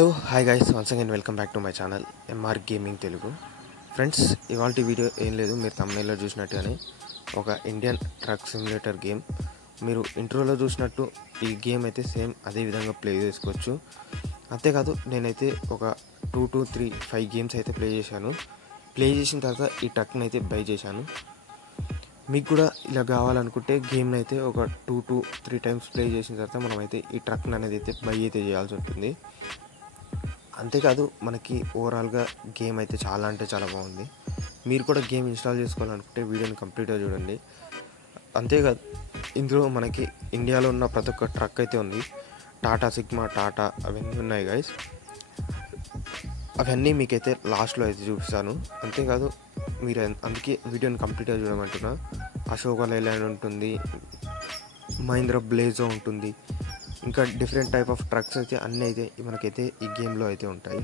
Hello hi guys, once again welcome back to my channel MR gaming Telugu. Friends, ఇవాళ video ఏం లేదు, మీరు thumbnail లో చూసినట్టుగానే ఒక ఇండియన్ ట్రక్ సిమ్యులేటర్ గేమ్. మీరు ఇంట్రోలో చూసినట్టు ఈ గేమ్ అయితే సేమ్ అదే విధంగా ప్లే చేసుకోవచ్చు. అంతేకాదు నేనైతే ఒక 2 to 5 గేమ్స్ అయితే ప్లే చేశాను. ప్లే చేసిన తర్వాత ఈ ట్రక్ని అయితే బై చేశాను. మీకు కూడా ఇలా కావాలనుకుంటే గేమ్ని అయితే ఒక 2 to 3 టైమ్స్ ప్లే చేసిన తర్వాత మనమైతే ఈ ట్రక్ని అనేది అయితే బై అయితే చేయాల్సి ఉంటుంది. అంతేకాదు మనకి ఓవరాల్గా గేమ్ అయితే చాలా అంటే చాలా బాగుంది. మీరు కూడా గేమ్ ఇన్స్టాల్ చేసుకోవాలనుకుంటే వీడియోని కంప్లీట్గా చూడండి. అంతేకాదు ఇందులో మనకి ఇండియాలో ఉన్న ప్రతి ఒక్క ట్రక్ అయితే ఉంది. టాటా సిగ్మా, టాటా అవన్నీ ఉన్నాయి గైస్. అవన్నీ మీకైతే లాస్ట్లో అయితే చూపిస్తాను. అంతేకాదు మీరు అందుకే వీడియోని కంప్లీట్గా చూడమంటున్నా. అశోక లైలాండ్ ఉంటుంది, మహీంద్రా బ్లేజో ఉంటుంది, ఇంకా డిఫరెంట్ టైప్ ఆఫ్ ట్రక్స్ అయితే అన్నీ అయితే మనకైతే ఈ గేమ్లో అయితే ఉంటాయి.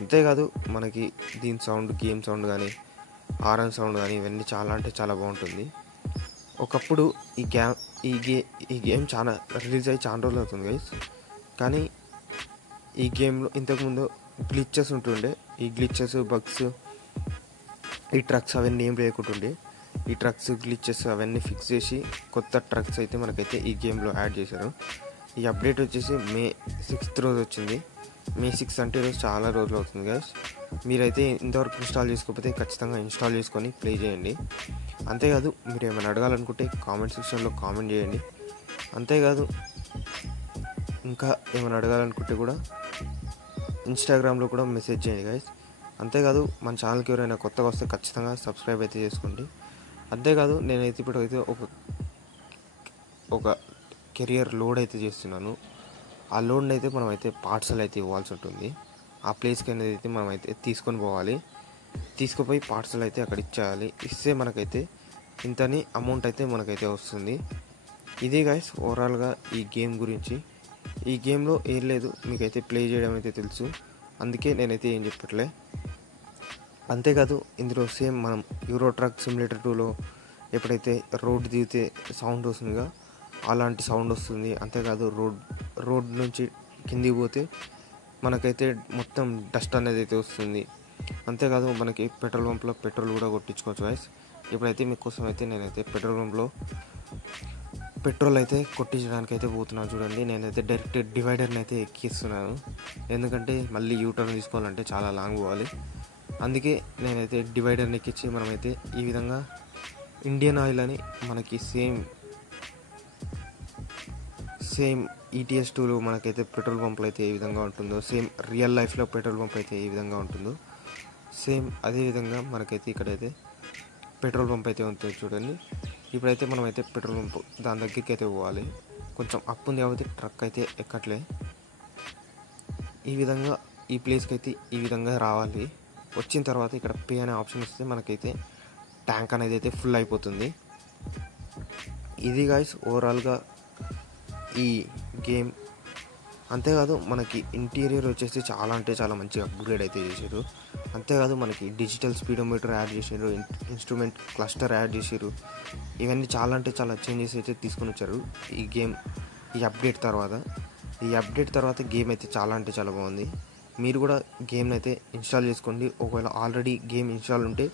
అంతేకాదు మనకి దీని సౌండ్, గేమ్ సౌండ్ కానీ హారన్ సౌండ్ కానీ ఇవన్నీ చాలా అంటే చాలా బాగుంటుంది. ఒకప్పుడు ఈ గేమ్ చాలా రిలీజ్ అయ్యి చాలా రోజులు అవుతుంది గైస్. కానీ ఈ గేమ్లో ఇంతకుముందు గ్లిచెస్ ఉంటుండే. ఈ గ్లిచెస్, బగ్స్, ఈ ట్రక్స్ అవన్నీ ఏం లేకుంటుండే. ఈ ట్రక్స్, గ్లిచెస్ అవన్నీ ఫిక్స్ చేసి కొత్త ట్రక్స్ అయితే మనకైతే ఈ గేమ్లో యాడ్ చేశారు. ఈ అప్డేట్ వచ్చేసి May 6th రోజు వచ్చింది. May 6 అంటే ఈరోజు చాలా రోజులు అవుతుంది గైస్. మీరైతే ఇంతవరకు ఇన్స్టాల్ చేసుకోకపోతే ఖచ్చితంగా ఇన్స్టాల్ చేసుకొని ప్లే చేయండి. అంతేకాదు మీరు ఏమైనా అడగాలనుకుంటే కామెంట్ సెక్షన్లో కామెంట్ చేయండి. అంతేకాదు ఇంకా ఏమైనా అడగాలనుకుంటే కూడా ఇన్స్టాగ్రామ్లో కూడా మెసేజ్ చేయండి గైస్. అంతేకాదు మన ఛానల్కి ఎవరైనా కొత్తగా వస్తే ఖచ్చితంగా సబ్స్క్రైబ్ అయితే చేసుకోండి. అంతేకాదు నేనైతే ఇప్పటికైతే ఒక కెరియర్ లోడ్ అయితే చేస్తున్నాను. ఆ లోడ్ని అయితే మనమైతే పార్సల్ అయితే ఇవ్వాల్సి ఉంటుంది. ఆ ప్లేస్కి అనేది అయితే మనమైతే తీసుకొని పోవాలి. తీసుకుపోయి పార్సల్ అయితే అక్కడ ఇచ్చేయాలి. ఇస్తే మనకైతే ఇంతని అమౌంట్ అయితే మనకైతే వస్తుంది. ఇదే గైస్ ఓవరాల్గా ఈ గేమ్ గురించి. ఈ గేమ్లో ఏం లేదు, మీకైతే ప్లే చేయడం అయితే తెలుసు, అందుకే నేనైతే ఏం చెప్పట్లే. అంతేకాదు ఇందులో సేమ్ మనం యూరో ట్రక్ సిమ్యులేటర్ 2లో ఎప్పుడైతే రోడ్ దిగితే సౌండ్ వస్తుందిగా అలాంటి సౌండ్ వస్తుంది. అంతేకాదు రోడ్ నుంచి కిందికి పోతే మనకైతే మొత్తం డస్ట్ అనేది అయితే వస్తుంది. అంతేకాదు మనకి పెట్రోల్ పంప్లో పెట్రోల్ కూడా కొట్టించుకోవచ్చు గైస్. ఇప్పుడైతే మీకోసం అయితే నేనైతే పెట్రోల్ పంప్లో పెట్రోల్ అయితే కొట్టించడానికి అయితే పోతున్నాను. చూడండి, నేనైతే డైరెక్ట్ డివైడర్ని అయితే ఎక్కిస్తున్నాను. ఎందుకంటే మళ్ళీ యూటర్న్ తీసుకోవాలంటే చాలా లాంగ్ పోవాలి. అందుకే నేనైతే డివైడర్ని ఎక్కించి మనమైతే ఈ విధంగా ఇండియన్ ఆయిల్ అని మనకి సేమ్ ETS 2లో మనకైతే పెట్రోల్ పంపులు అయితే ఏ విధంగా ఉంటుందో, సేమ్ రియల్ లైఫ్లో పెట్రోల్ పంప్ అయితే ఏ విధంగా ఉంటుందో సేమ్ అదే విధంగా మనకైతే ఇక్కడైతే పెట్రోల్ పంప్ అయితే ఉంటుంది. చూడండి, ఇప్పుడైతే మనమైతే పెట్రోల్ పంప్ దాని దగ్గరికి అయితే పోవాలి. కొంచెం అప్పు ఉంది కాబట్టి ట్రక్ అయితే ఎక్కట్లే. ఈ విధంగా ఈ ప్లేస్కి అయితే ఈ విధంగా రావాలి. వచ్చిన తర్వాత ఇక్కడ పే అనే ఆప్షన్ వస్తే మనకైతే ట్యాంక్ అనేది అయితే ఫుల్ అయిపోతుంది. ఇది గాయస్ ఓవరాల్గా ఈ గేమ్. అంతేకాదు మనకి ఇంటీరియర్ వచ్చేసి చాలా అంటే చాలా మంచిగా అప్గ్రేడ్ అయితే చేశారు. అంతేకాదు మనకి డిజిటల్ స్పీడోమీటర్ యాడ్ చేశారు, ఇన్స్ట్రుమెంట్ క్లస్టర్ యాడ్ చేశారు. ఇవన్నీ చాలా అంటే చాలా చేంజెస్ అయితే తీసుకొని వచ్చారు ఈ అప్డేట్ తర్వాత గేమ్ అయితే చాలా అంటే చాలా బాగుంది. మీరు కూడా గేమ్ని అయితే ఇన్స్టాల్ చేసుకోండి. ఒకవేళ ఆల్రెడీ గేమ్ ఇన్స్టాల్ ఉంటే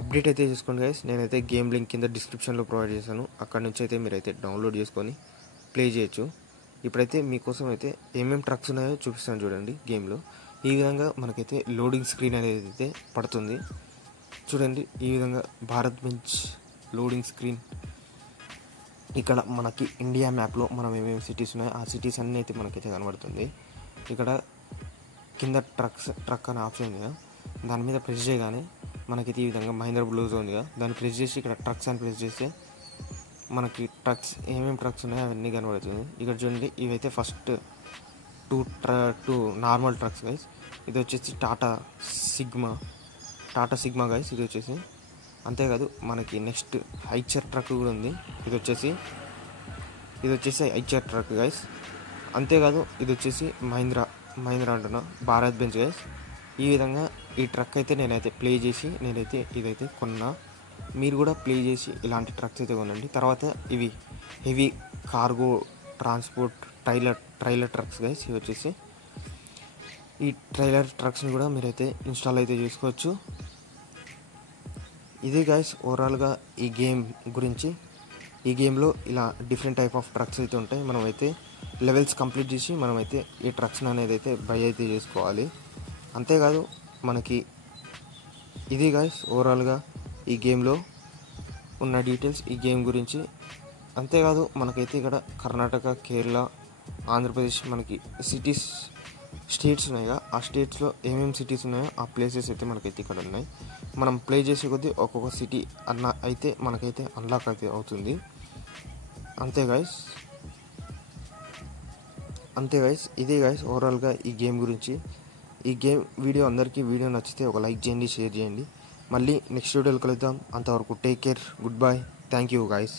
అప్డేట్ అయితే చేసుకోండి గైస్. నేనైతే గేమ్ లింక్ కింద డిస్క్రిప్షన్లో ప్రొవైడ్ చేశాను. అక్కడ నుంచి అయితే మీరైతే డౌన్లోడ్ చేసుకొని ప్లే చేయొచ్చు. ఇప్పుడైతే మీకోసం అయితే ఏమేమి ట్రక్స్ ఉన్నాయో చూపిస్తాను చూడండి. గేమ్లో ఈ విధంగా మనకైతే లోడింగ్ స్క్రీన్ అనేది అయితే పడుతుంది. చూడండి, ఈ విధంగా భారత్ బెంచ్ లోడింగ్ స్క్రీన్. ఇక్కడ మనకి ఇండియా మ్యాప్లో మనం ఏమేమి సిటీస్ ఉన్నాయో ఆ సిటీస్ అన్నీ అయితే మనకైతే కనబడుతుంది. ఇక్కడ కింద ట్రక్ అనే ఆప్షన్ ఉంది కదా, దాని మీద ప్రెస్ చేయగానే మనకైతే ఈ విధంగా మహీంద్రా బ్లేజో ఉంది కదా, దాన్ని ప్రెస్ చేసి ఇక్కడ ట్రక్స్ అని ప్రెస్ చేస్తే మనకి ట్రక్స్ ఏమేమి ట్రక్స్ ఉన్నాయో అవన్నీ కనబడుతుంది. ఇక్కడ చూడండి, ఇవైతే first two normal trucks guys. ఇది వచ్చేసి టాటా సిగ్మా గైస్ ఇది వచ్చేసి. అంతేకాదు మనకి నెక్స్ట్ ఐచర్ ట్రక్ కూడా ఉంది. ఇది వచ్చేసి ఐచర్ ట్రక్ గైస్. అంతేకాదు ఇది వచ్చేసి మహీంద్రా అంటున్నా, భారత్ బెంచ్ గైస్. ఈ విధంగా ఈ ట్రక్ అయితే నేనైతే ప్లే చేసి నేనైతే ఇదైతే కొన్నా. మీరు కూడా ప్లే చేసి ఇలాంటి ట్రక్స్ అయితే కొనండి. తర్వాత ఇవి heavy cargo transport trailer trucks guys. ఇవి వచ్చేసి ఈ ట్రైలర్ ట్రక్స్ని కూడా మీరైతే ఇన్స్టాల్ అయితే చేసుకోవచ్చు. ఇది గైస్ ఓవరాల్గా ఈ గేమ్ గురించి. ఈ గేమ్లో ఇలా డిఫరెంట్ టైప్ ఆఫ్ ట్రక్స్ అయితే ఉంటాయి. మనమైతే లెవెల్స్ కంప్లీట్ చేసి మనమైతే ఈ ట్రక్స్ని అనేది అయితే బై అయితే చేసుకోవాలి. అంతేకాదు మనకి ఇది గైస్ ఓవరాల్గా ఈ గేమ్లో ఉన్న డీటెయిల్స్ ఈ గేమ్ గురించి. అంతేకాదు మనకైతే ఇక్కడ కర్ణాటక, కేరళ, ఆంధ్రప్రదేశ్ మనకి స్టేట్స్ ఉన్నాయిగా, ఆ స్టేట్స్లో ఏమేమి సిటీస్ ఉన్నాయో ఆ ప్లేసెస్ అయితే మనకైతే ఇక్కడ ఉన్నాయి. మనం ప్లే చేసే కొద్దీ ఒక్కొక్క సిటీ అయితే మనకైతే అన్లాక్ అయితే అవుతుంది. అంతే గైస్ ఇదే గైస్ ఓవరాల్గా ఈ గేమ్ గురించి. ఈ గేమ్ వీడియో అందరికీ వీడియో నచ్చితే ఒక లైక్ చేయండి, షేర్ చేయండి. మళ్ళీ నెక్స్ట్ వీడియోలో కలుద్దాం. అంతవరకు take care, good bye, thank you guys.